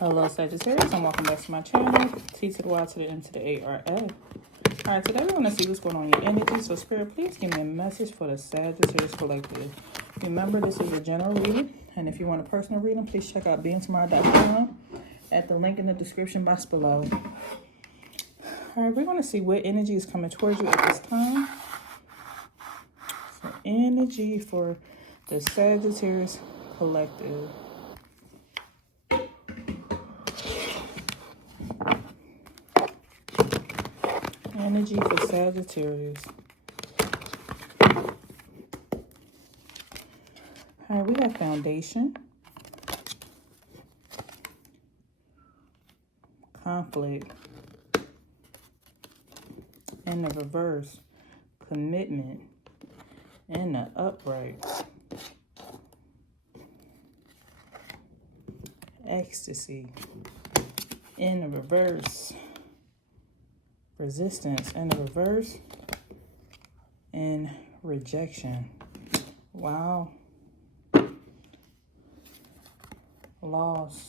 Hello Sagittarius, and welcome back to my channel. T to the Y to the M to the A-R-A. Alright, today we're going to see what's going on in your energy. So Spirit, please give me a message for the Sagittarius collective. Remember, this is a general reading. And if you want a personal reading, please check out BeingTymara.com at the link in the description box below. Alright, we're going to see what energy is coming towards you at this time. So energy for the Sagittarius collective. Energy for Sagittarius. All right, we have foundation, conflict, and the reverse, commitment, and the upright, ecstasy, in the reverse, resistance, and the reverse, and rejection. Wow. Loss.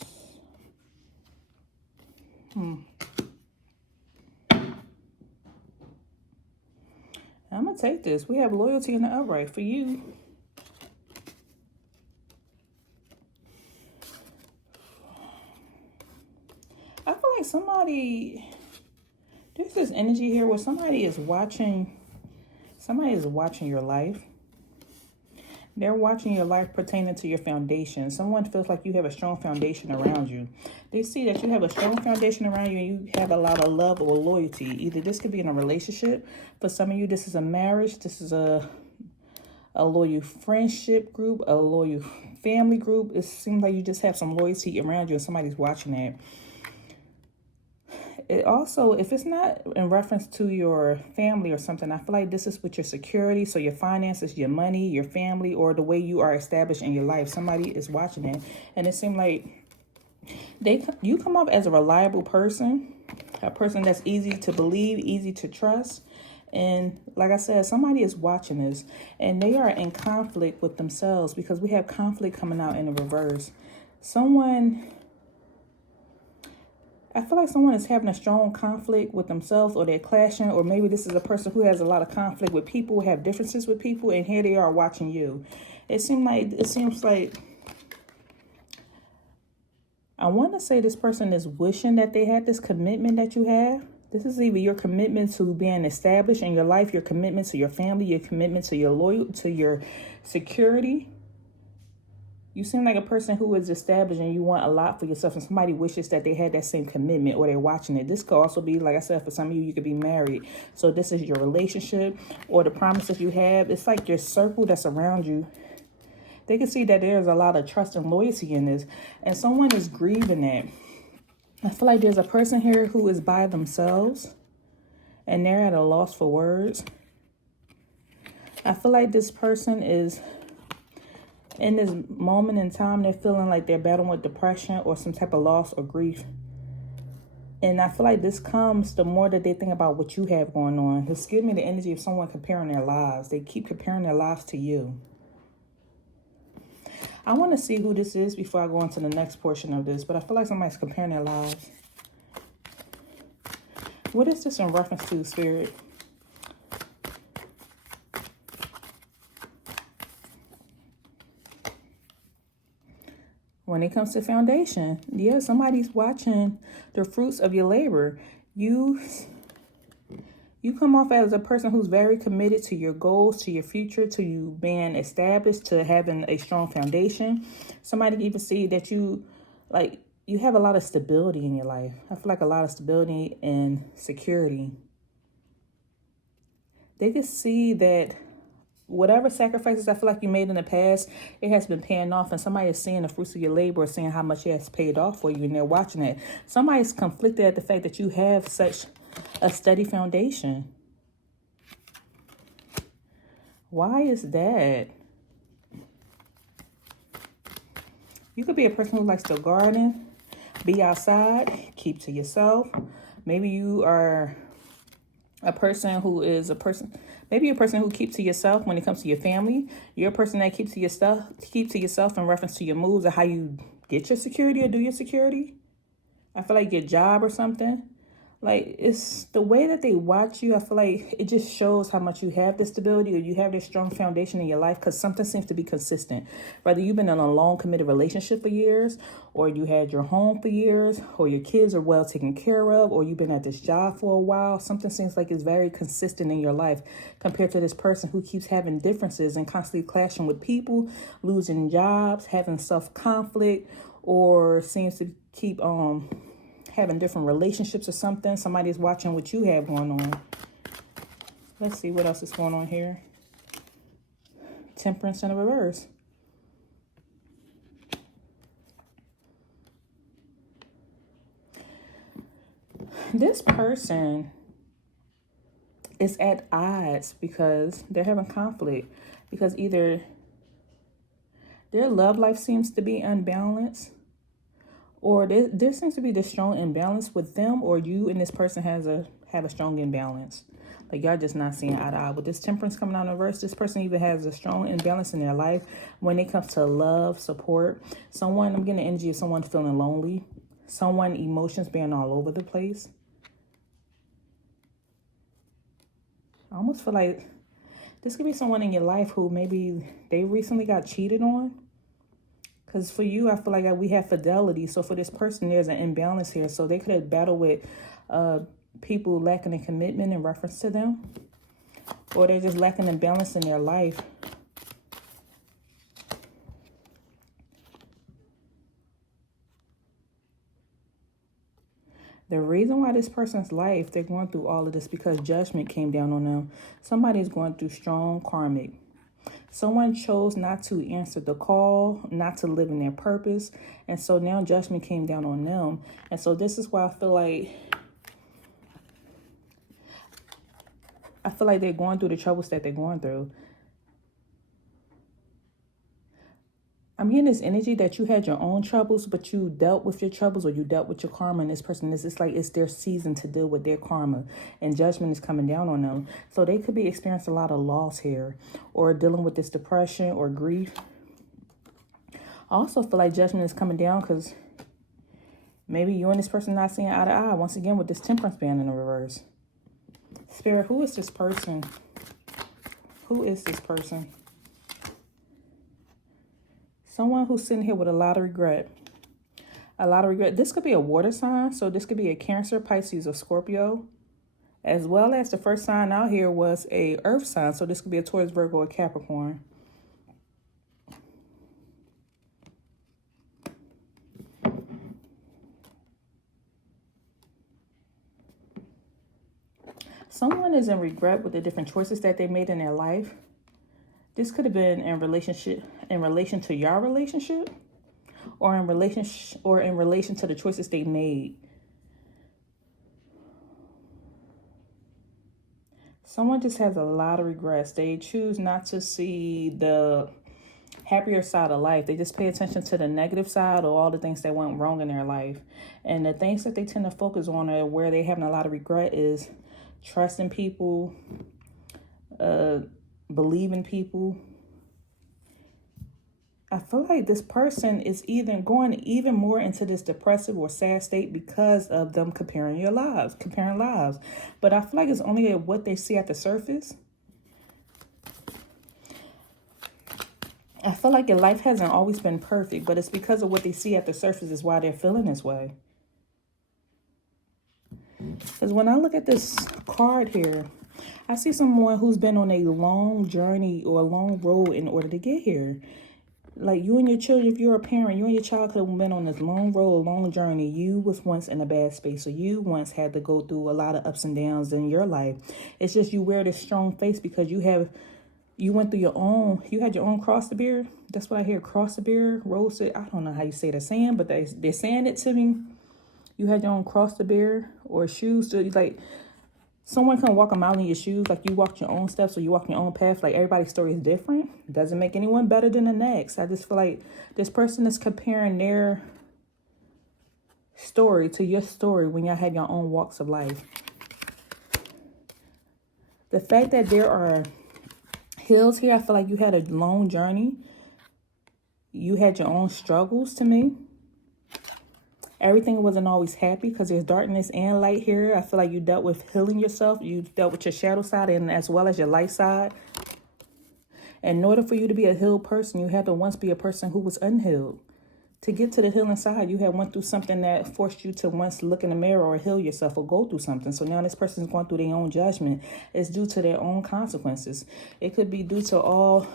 I'm gonna take this. We have loyalty in the upright for you. I feel like there's this energy here where somebody is watching your life. They're watching your life pertaining to your foundation. Someone feels like you have a strong foundation around you. They see that you have a strong foundation around you and you have a lot of love or loyalty. Either this could be in a relationship. For some of you, this is a marriage. This is a loyal friendship group, a loyal family group. It seems like you just have some loyalty around you and somebody's watching that. It also, if it's not in reference to your family or something, I feel like this is with your security. So your finances, your money, your family, or the way you are established in your life. Somebody is watching it. And it seems like you come off as a reliable person, a person that's easy to believe, easy to trust. And like I said, somebody is watching this and they are in conflict with themselves because we have conflict coming out in the reverse. I feel like someone is having a strong conflict with themselves, or they're clashing, or maybe this is a person who has a lot of conflict with people, have differences with people, and here they are watching you. It seems like I want to say this person is wishing that they had this commitment that you have. This is either your commitment to being established in your life, your commitment to your family, your commitment to your security. You seem like a person who is established and you want a lot for yourself, and somebody wishes that they had that same commitment, or they're watching it. This could also be, like I said, for some of you, you could be married. So this is your relationship or the promises you have. It's like your circle that's around you. They can see that there's a lot of trust and loyalty in this, and someone is grieving that. I feel like there's a person here who is by themselves and they're at a loss for words. I feel like this person is in this moment in time, they're feeling like they're battling with depression or some type of loss or grief. And I feel like this comes the more that they think about what you have going on. This gives me the energy of someone comparing their lives. They keep comparing their lives to you. I want to see who this is before I go into the next portion of this, but I feel like somebody's comparing their lives. What is this in reference to, Spirit? When it comes to foundation, yeah, somebody's watching the fruits of your labor. You come off as a person who's very committed to your goals, to your future, to you being established, to having a strong foundation. Somebody can even see that you have a lot of stability in your life. I feel like a lot of stability and security. They can see that whatever sacrifices I feel like you made in the past, it has been paying off, and somebody is seeing the fruits of your labor, seeing how much it has paid off for you, and they're watching it. Somebody's conflicted at the fact that you have such a steady foundation. Why is that? You could be a person who likes to garden, be outside, keep to yourself. Maybe you are a person who is a person, maybe a person who keeps to yourself when it comes to your family. You're a person that keeps to yourself in reference to your moves or how you get your security or do your security. I feel like your job or something. Like, it's the way that they watch you. I feel like it just shows how much you have this stability or you have this strong foundation in your life, because something seems to be consistent. Whether you've been in a long committed relationship for years, or you had your home for years, or your kids are well taken care of, or you've been at this job for a while, something seems like it's very consistent in your life compared to this person who keeps having differences and constantly clashing with people, losing jobs, having self-conflict, or seems to keep having different relationships or something. Somebody's watching what you have going on. Let's see what else is going on here. Temperance in the reverse. This person is at odds because they're having conflict. Because either their love life seems to be unbalanced, or there seems to be this strong imbalance with them, or you and this person have a strong imbalance. Like, y'all just not seeing eye to eye. With this temperance coming out in reverse, this person even has a strong imbalance in their life when it comes to love, support. Someone, I'm getting the energy of someone feeling lonely. Someone, emotions being all over the place. I almost feel like this could be someone in your life who maybe they recently got cheated on. Because for you, I feel like we have fidelity. So for this person, there's an imbalance here. So they could have battled with people lacking in commitment in reference to them. Or they're just lacking in balance in their life. The reason why this person's life, they're going through all of this because judgment came down on them. Somebody's going through strong karmic. Someone chose not to answer the call, not to live in their purpose. And so now judgment came down on them. And so this is why I feel like they're going through the troubles that they're going through. I'm getting this energy that you had your own troubles, but you dealt with your troubles, or you dealt with your karma. And this person is, it's like it's their season to deal with their karma, and judgment is coming down on them. So they could be experiencing a lot of loss here, or dealing with this depression or grief. I also feel like judgment is coming down because maybe you and this person not seeing eye to eye. Once again, with this temperance band in the reverse. Spirit, who is this person? Who is this person? Someone who's sitting here with a lot of regret. A lot of regret. This could be a water sign. So this could be a Cancer, Pisces, or Scorpio. As well as the first sign out here was a earth sign. So this could be a Taurus, Virgo, or Capricorn. Someone is in regret with the different choices that they made in their life. This could have been in relation to your relationship, or in relation to the choices they made. Someone just has a lot of regrets. They choose not to see the happier side of life. They just pay attention to the negative side, or all the things that went wrong in their life. And the things that they tend to focus on, or where they having a lot of regret, is trusting people, believing people. I feel like this person is either going even more into this depressive or sad state because of them comparing lives. But I feel like it's only what they see at the surface. I feel like your life hasn't always been perfect, but it's because of what they see at the surface is why they're feeling this way. Because when I look at this card here, I see someone who's been on a long journey or a long road in order to get here. Like you and your children, if you're a parent, you and your child could have been on this long road, a long journey. You was once in a bad space, so you once had to go through a lot of ups and downs in your life. It's just you wear this strong face because you went through you had your own cross to bear. That's what I hear, cross to bear, rose to, I don't know how you say the saying, but they're saying it to me. You had your own cross to bear, or shoes to, like, someone can walk a mile in your shoes, like you walked your own steps, or you walk your own path. Like everybody's story is different. It doesn't make anyone better than the next. I just feel like this person is comparing their story to your story when y'all have your own walks of life. The fact that there are hills here, I feel like you had a long journey. You had your own struggles to me. Everything wasn't always happy because there's darkness and light here. I feel like you dealt with healing yourself. You dealt with your shadow side and as well as your light side. And in order for you to be a healed person, you had to once be a person who was unhealed. To get to the healing side, you had went through something that forced you to once look in the mirror or heal yourself or go through something. So now this person is going through their own judgment. It's due to their own consequences. It could be due to all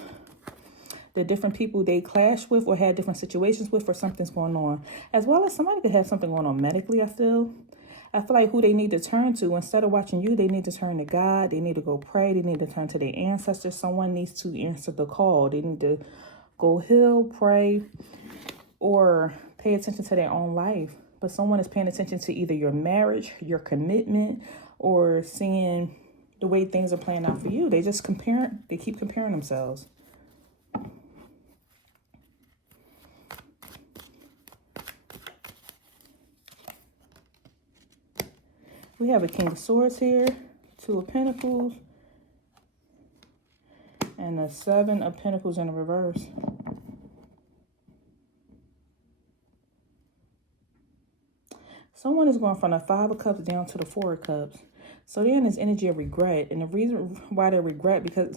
the different people they clash with or had different situations with, or something's going on. As well as somebody could have something going on medically, I feel like who they need to turn to, instead of watching you, they need to turn to God. They need to go pray. They need to turn to their ancestors. Someone needs to answer the call. They need to go heal, pray, or pay attention to their own life. But someone is paying attention to either your marriage, your commitment, or seeing the way things are playing out for you. They keep comparing themselves. We have a King of Swords here, Two of Pentacles, and a Seven of Pentacles in the reverse. Someone is going from the Five of Cups down to the Four of Cups. So they're in this energy of regret. And the reason why they regret because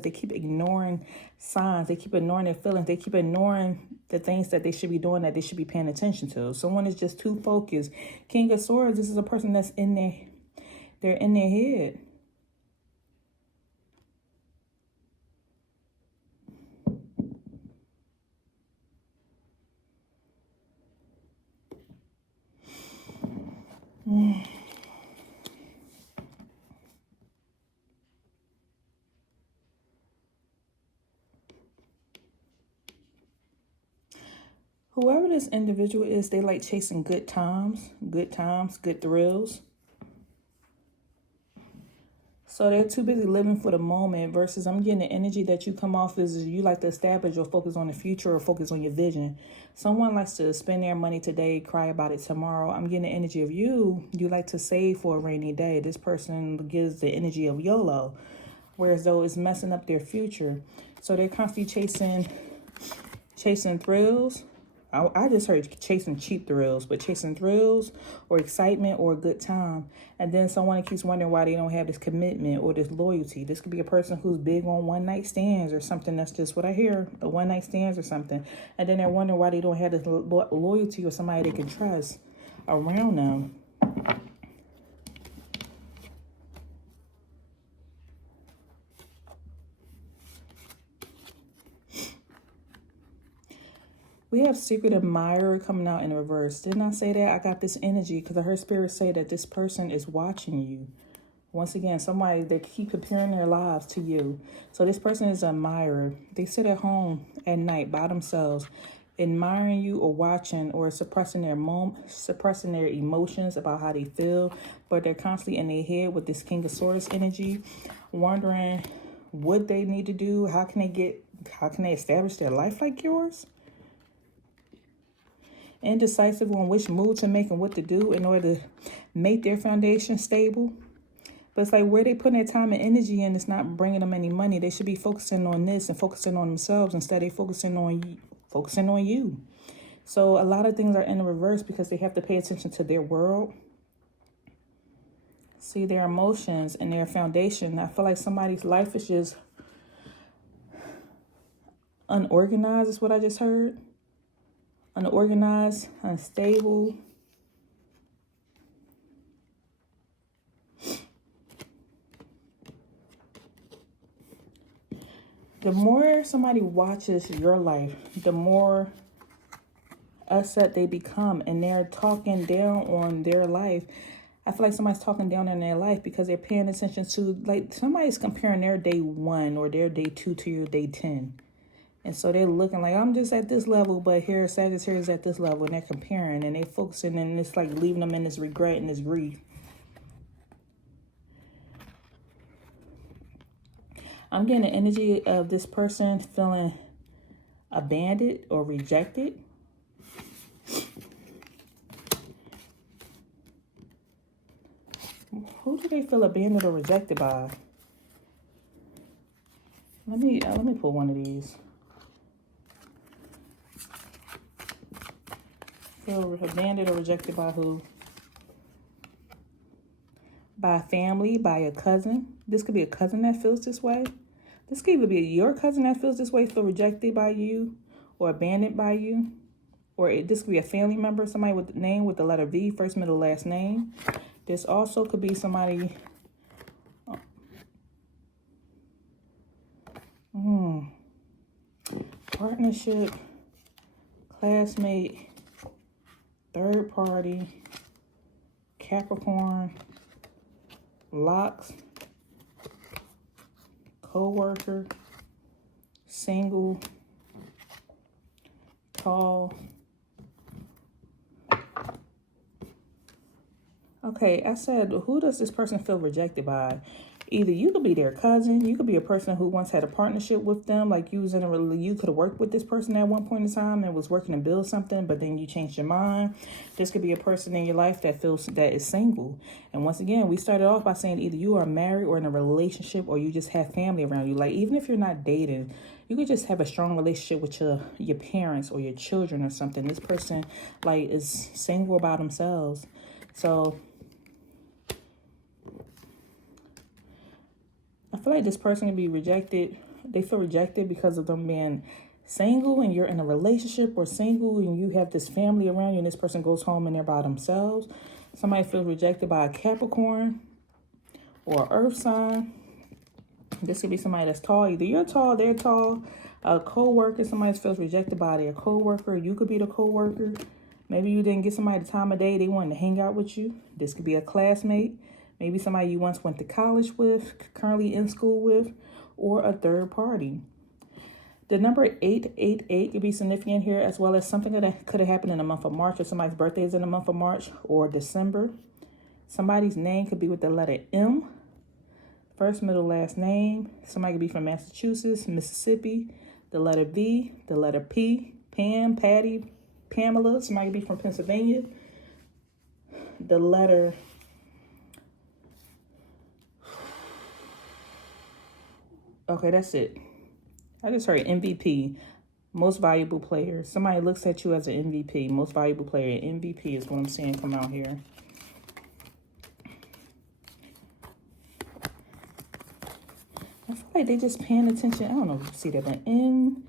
they keep ignoring signs. They keep ignoring their feelings. They keep ignoring the things that they should be doing, that they should be paying attention to. Someone is just too focused. King of Swords, this is a person that's they're in their head. Whoever this individual is, they like chasing good times, good thrills. So they're too busy living for the moment versus I'm getting the energy that you come off as you like to establish or focus on the future or focus on your vision. Someone likes to spend their money today, cry about it tomorrow. I'm getting the energy of you like to save for a rainy day. This person gives the energy of YOLO, whereas though it's messing up their future. So they're constantly chasing thrills. I just heard chasing cheap thrills, but chasing thrills or excitement or a good time. And then someone keeps wondering why they don't have this commitment or this loyalty. This could be a person who's big on one night stands or something. That's just what I hear, a one night stands or something. And then they're wondering why they don't have this loyalty or somebody they can trust around them. We have Secret Admirer coming out in the reverse. Didn't I say that? I got this energy because I heard Spirit say that this person is watching you. Once again, somebody that keep comparing their lives to you. So this person is an admirer. They sit at home at night by themselves, admiring you or watching or suppressing their emotions about how they feel. But they're constantly in their head with this King of Swords energy, wondering what they need to do. How can they establish their life like yours? Indecisive on which move to make and what to do in order to make their foundation stable. But it's like where they putting their time and energy in, it's not bringing them any money. They should be focusing on this and focusing on themselves instead of focusing on you. So a lot of things are in the reverse because they have to pay attention to their world. See their emotions and their foundation. I feel like somebody's life is just unorganized, is what I just heard. Unorganized, unstable. The more somebody watches your life, the more upset they become, and they're talking down on their life. I feel like somebody's talking down on their life because they're paying attention to, like, somebody's comparing their day 1 or their day 2 to your day 10. And so they're looking like, I'm just at this level, but here Sagittarius at this level, and they're comparing and they're focusing, and it's like leaving them in this regret and this grief. I'm getting the energy of this person feeling abandoned or rejected. Who do they feel abandoned or rejected by? Let me pull one of these. Feel abandoned or rejected by who? By a family, by a cousin. This could be a cousin that feels this way. This could even be your cousin that feels this way, feel rejected by you or abandoned by you. Or this could be a family member, somebody with the name with the letter V, first, middle, last name. This also could be somebody... partnership, classmate, third party, Capricorn, locks, co-worker, single, tall. Okay, I said, who does this person feel rejected by? Either you could be their cousin, you could be a person who once had a partnership with them, like you was in a you could have worked with this person at one point in time and was working to build something, but then you changed your mind. This could be a person in your life that feels that is single. And once again, we started off by saying either you are married or in a relationship or you just have family around you. Like even if you're not dating, you could just have a strong relationship with your parents or your children or something. This person like is single by themselves. So I feel like this person can be rejected. They feel rejected because of them being single and you're in a relationship, or single and you have this family around you and this person goes home and they're by themselves. Somebody feels rejected by a Capricorn or earth sign. This could be somebody that's tall. Either you're tall, they're tall. A co-worker, somebody feels rejected by their co-worker. You could be the co-worker. Maybe you didn't get somebody the time of day they wanted to hang out with you. This could be a classmate. Maybe somebody you once went to college with, currently in school with, or a third party. The number 888 could be significant here, as well as something that could have happened in the month of March, or somebody's birthday is in the month of March or December. Somebody's name could be with the letter M, first, middle, last name. Somebody could be from Massachusetts, Mississippi, the letter V, the letter P, Pam, Patty, Pamela. Somebody could be from Pennsylvania, the letter... Okay, that's it. I just heard MVP, most valuable player. Somebody looks at you as an MVP, most valuable player. MVP is what I'm seeing come out here. I feel like they just paying attention. I don't know if you see that, but M,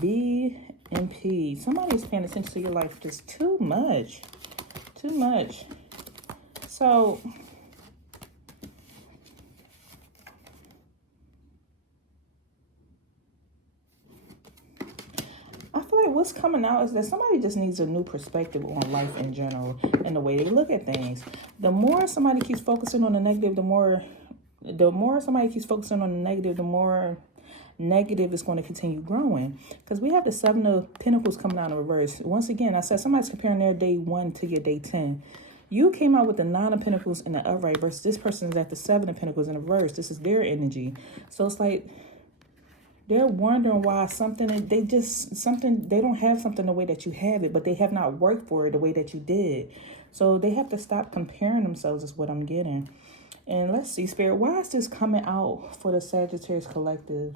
B, and P. Somebody's paying attention to your life just too much. Too much. So... what's coming out is that somebody just needs a new perspective on life in general and the way they look at things. The more somebody keeps focusing on the negative, the more somebody keeps focusing on the negative, the more negative is going to continue growing. Because we have the 7 of Pentacles coming out in reverse. Once again, I said somebody's comparing their day 1 to your day 10. You came out with the 9 of Pentacles in the upright versus this person is at the 7 of Pentacles in the reverse. This is their energy. So it's like... they're wondering why they don't have something the way that you have it, but they have not worked for it the way that you did. So they have to stop comparing themselves is what I'm getting. And let's see, Spirit, why is this coming out for the Sagittarius collective?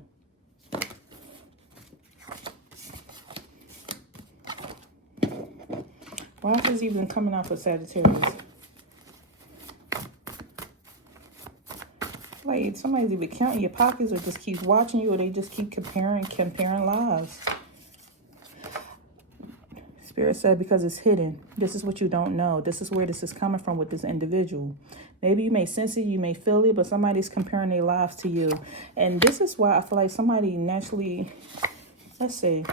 Why is this even coming out for Sagittarius? Like somebody's either counting your pockets or just keeps watching you, or they just keep comparing lives. Spirit said because it's hidden. This is what you don't know. This is where this is coming from with this individual. Maybe you may sense it, you may feel it, but somebody's comparing their lives to you. And this is why I feel like somebody naturally, let's see,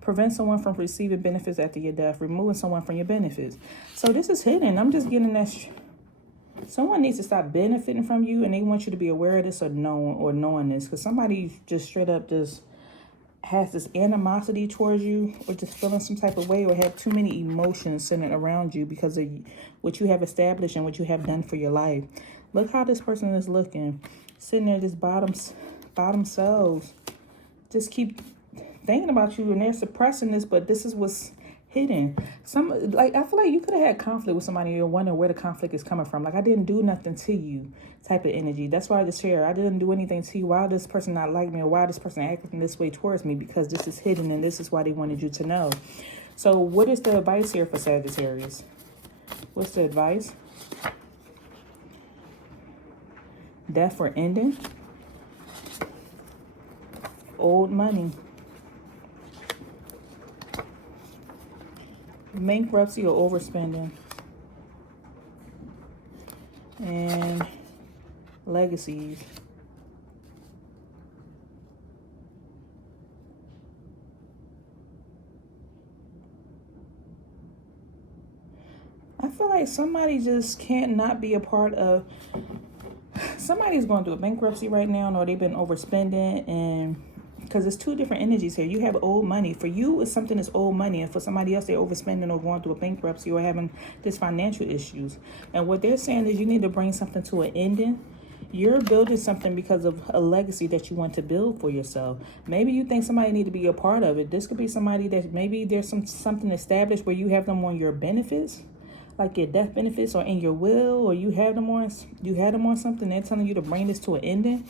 prevent someone from receiving benefits after your death, removing someone from your benefits. So this is hidden. I'm just getting that... someone needs to stop benefiting from you, and they want you to be aware of this or knowing this, because somebody just straight up just has this animosity towards you, or just feeling some type of way, or have too many emotions centered around you because of what you have established and what you have done for your life. Look how this person is looking, sitting there just by themselves, just keep thinking about you, and they're suppressing this, but this is what's hidden. I feel like you could have had conflict with somebody and you're wondering where the conflict is coming from. Like, I didn't do nothing to you type of energy. That's why I just share. I didn't do anything to you. Why this person not like me, or why this person acting this way towards me? Because this is hidden, and this is why they wanted you to know. So what is the advice here for Sagittarius? What's the advice? Death or ending. Old money. Bankruptcy or overspending. And legacies. I feel like somebody just can't not be a part of, somebody's going through a bankruptcy right now, or they've been overspending, and because it's two different energies here. You have old money. For you, it's something that's old money, and for somebody else, they're overspending or going through a bankruptcy or having this financial issues. And what they're saying is you need to bring something to an ending. You're building something because of a legacy that you want to build for yourself. Maybe you think somebody need to be a part of it. This could be somebody that maybe there's something established where you have them on your benefits, like your death benefits, or in your will, or you had them on something. They're telling you to bring this to an ending.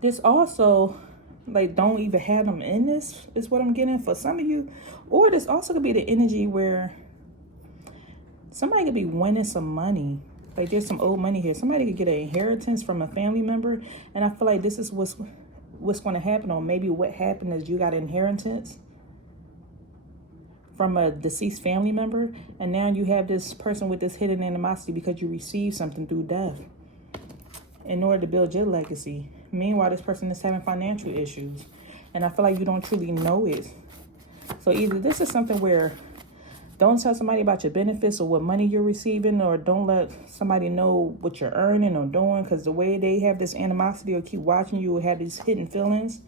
This also, like, don't even have them in this, is what I'm getting for some of you. Or this also could be the energy where somebody could be winning some money. Like, there's some old money here. Somebody could get an inheritance from a family member. And I feel like this is what's going to happen. Or maybe what happened is you got an inheritance from a deceased family member. And now you have this person with this hidden animosity because you received something through death in order to build your legacy. Meanwhile, this person is having financial issues. And I feel like you don't truly know it. So either this is something where don't tell somebody about your benefits or what money you're receiving, or don't let somebody know what you're earning or doing, because the way they have this animosity or keep watching you or have these hidden feelings.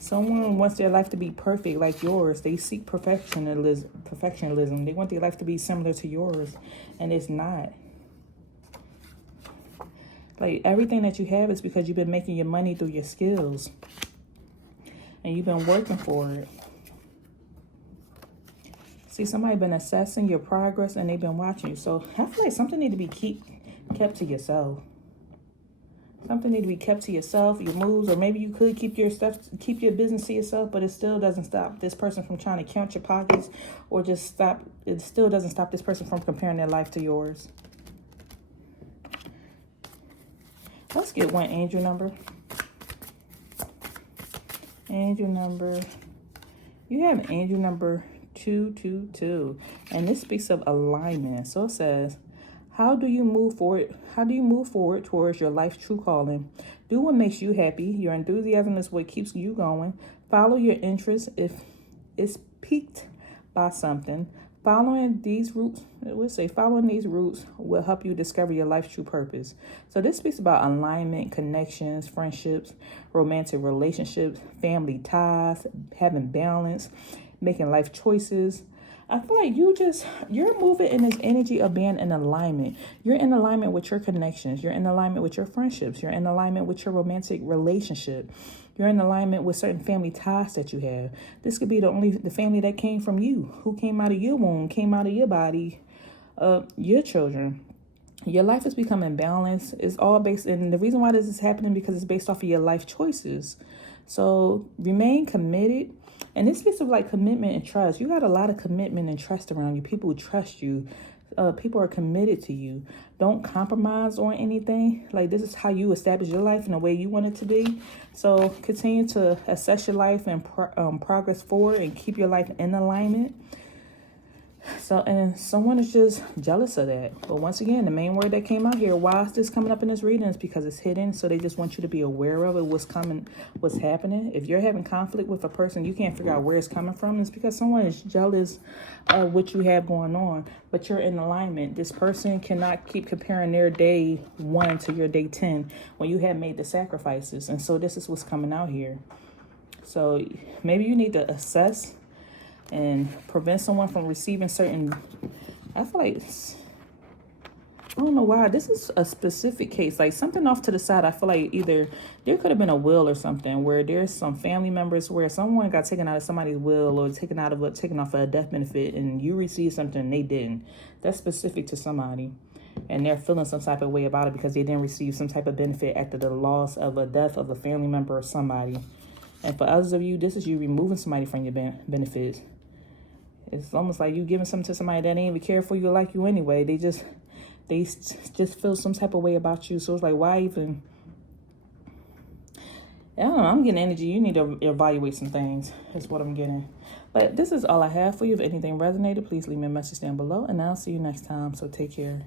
Someone wants their life to be perfect like yours. They seek perfectionism. They want their life to be similar to yours, and it's not. Like, everything that you have is because you've been making your money through your skills. And you've been working for it. See, somebody been assessing your progress and they've been watching you. So I feel like something need to be kept to yourself. Something need to be kept to yourself, your moves, or maybe you could keep your business to yourself, but it still doesn't stop this person from trying to count your pockets, or it still doesn't stop this person from comparing their life to yours. Let's get one angel number. Angel number. You have angel number 222. And this speaks of alignment. So it says, how do you move forward? How do you move forward towards your life's true calling? Do what makes you happy. Your enthusiasm is what keeps you going. Follow your interests if it's piqued by something. Following these routes will help you discover your life's true purpose. So this speaks about alignment, connections, friendships, romantic relationships, family ties, having balance, making life choices. I feel like you're moving in this energy of being in alignment. You're in alignment with your connections. You're in alignment with your friendships. You're in alignment with your romantic relationship. You're in alignment with certain family ties that you have. This could be the family that came from you, who came out of your womb, came out of your body, your children. Your life is becoming balanced. It's all based, and the reason why this is happening because it's based off of your life choices. So remain committed. And this speaks of like commitment and trust. You got a lot of commitment and trust around you. People trust you. People are committed to you. Don't compromise on anything. Like, this is how you establish your life in the way you want it to be. So continue to assess your life and progress forward and keep your life in alignment. So, and someone is just jealous of that. But once again, the main word that came out here, why is this coming up in this reading? Is because it's hidden. So they just want you to be aware of it, what's coming, what's happening. If you're having conflict with a person, you can't figure out where it's coming from. It's because someone is jealous of what you have going on. But you're in alignment. This person cannot keep comparing their day 1 to your day 10 when you have made the sacrifices. And so this is what's coming out here. So maybe you need to assess and prevent someone from receiving certain, I feel like, I don't know why, this is a specific case, like something off to the side. I feel like either there could have been a will or something where there's some family members where someone got taken out of somebody's will or taken off a death benefit, and you received something and they didn't. That's specific to somebody, and they're feeling some type of way about it because they didn't receive some type of benefit after the loss of a death of a family member or somebody. And for others of you, this is you removing somebody from your benefits. It's almost like you giving something to somebody that ain't even care for you or like you anyway. They just feel some type of way about you. So it's like, why even? I don't know. I'm getting energy. You need to evaluate some things. That's what I'm getting. But this is all I have for you. If anything resonated, please leave me a message down below. And I'll see you next time. So take care.